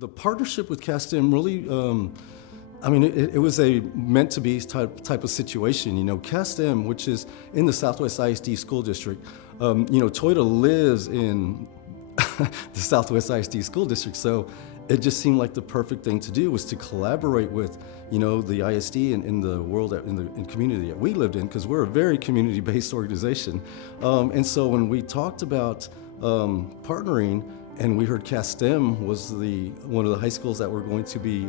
The partnership with CASTEM really, I mean, it was a meant to be type of situation. You know, CASTEM, which is in the Southwest ISD School District, you know, Toyota lives in the Southwest ISD School District, so it just seemed like the perfect thing to do was to collaborate with, you know, the ISD and in the world, in the community that we lived in, because we're a very community-based organization. And so when we talked about partnering, and we heard CASTEM was one of the high schools that were going to be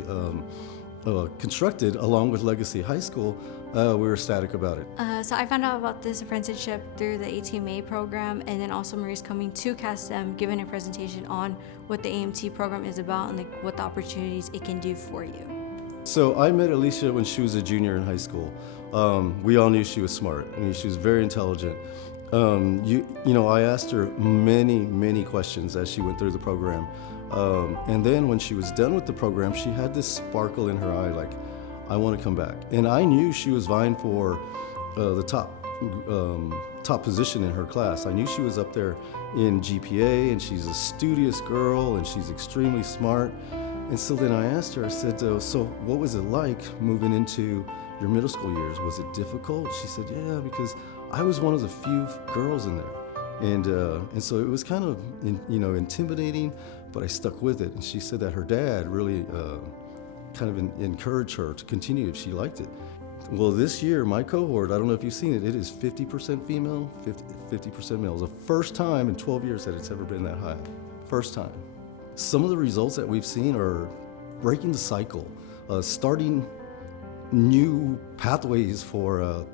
constructed along with Legacy High School, we were ecstatic about it. So I found out about this apprenticeship through the ATMA program, and then also Marie's coming to CASTEM, giving a presentation on what the AMT program is about and like what the opportunities it can do for you. So I met Alicia when she was a junior in high school. We all knew she was smart. I mean, she was very intelligent. You know, I asked her many questions as she went through the program. And then when she was done with the program, she had this sparkle in her eye, like, I want to come back. And I knew she was vying for the top position in her class. I knew she was up there in GPA, and she's a studious girl, and she's extremely smart. And so then I asked her, I said, so what was it like moving into your middle school years? Was it difficult? She said, yeah, because I was one of the few girls in there. And so it was kind of, you know, intimidating, but I stuck with it. And she said that her dad really kind of encouraged her to continue if she liked it. Well, this year, my cohort, I don't know if you've seen it, it is 50% female, 50% male. It's the first time in 12 years that it's ever been that high. First time. Some of the results that we've seen are breaking the cycle, starting new pathways for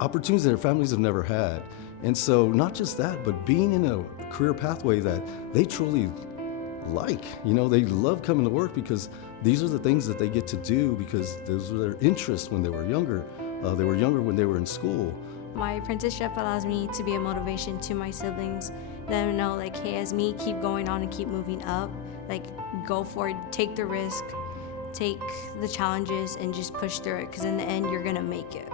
opportunities that their families have never had. And so not just that, but being in a career pathway that they truly like. You know, they love coming to work because these are the things that they get to do because those were their interests when they were younger. They were younger when they were in school. My apprenticeship allows me to be a motivation to my siblings. Let them know, like, hey, as me, keep going on and keep moving up. Like, go for it, take the risk, take the challenges, and just push through it, because in the end, you're gonna make it.